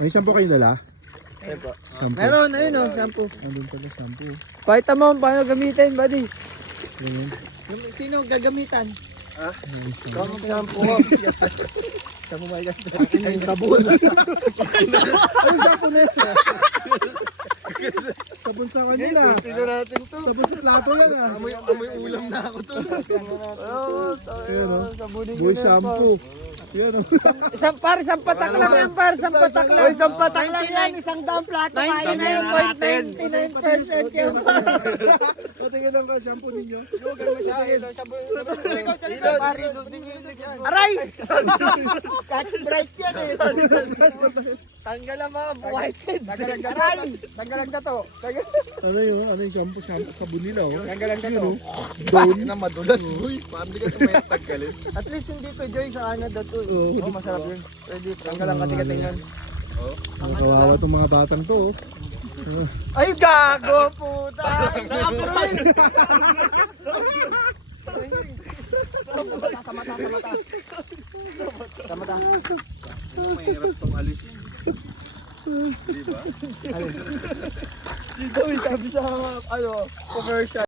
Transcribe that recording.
May shampoo kayo dala? Ito. Shampoo. Meron, ayun o, shampoo. Andun pala shampoo. Pakita mo paano gamitin, buddy. Ayan. Sino gagamitan? Ayan, Shampoo. Shampoo may ganda. Ay, sabon. Ay, sabon na yan. Sabon sa kanila. Sino natin to? Sabon sa plato yan ah. Amoy ulam na ako to. Ayan o. Sabunin Boy shampoo. Ayan o. Isang patak lang yan, par. Isang patak lang. Isang patak lang yan. Isang daang plato. 99.99% yan, par. Patingin lang ka shampoo ninyo. Aray! Catch bright yan eh. Tanggal ang mga whiteheads. Aray! Tanggalan ka to. Ano yun? Ano yung shampoo? Shampoo sabon nila oh. Tanggalan ka to. Doon. na madulas. Uy, paano di ka may taggalin? At least hindi ko joy sa Canada to. Oo. Oh, masarap yun. Pwede, tanggalan ka tigatingan. Kawawa itong mga batang to oh. Ay, gago, puta! Na-April! Sa mata. Sa mata. Mahirap tong alisin. Di ba? Dito, sabi sa, commercial.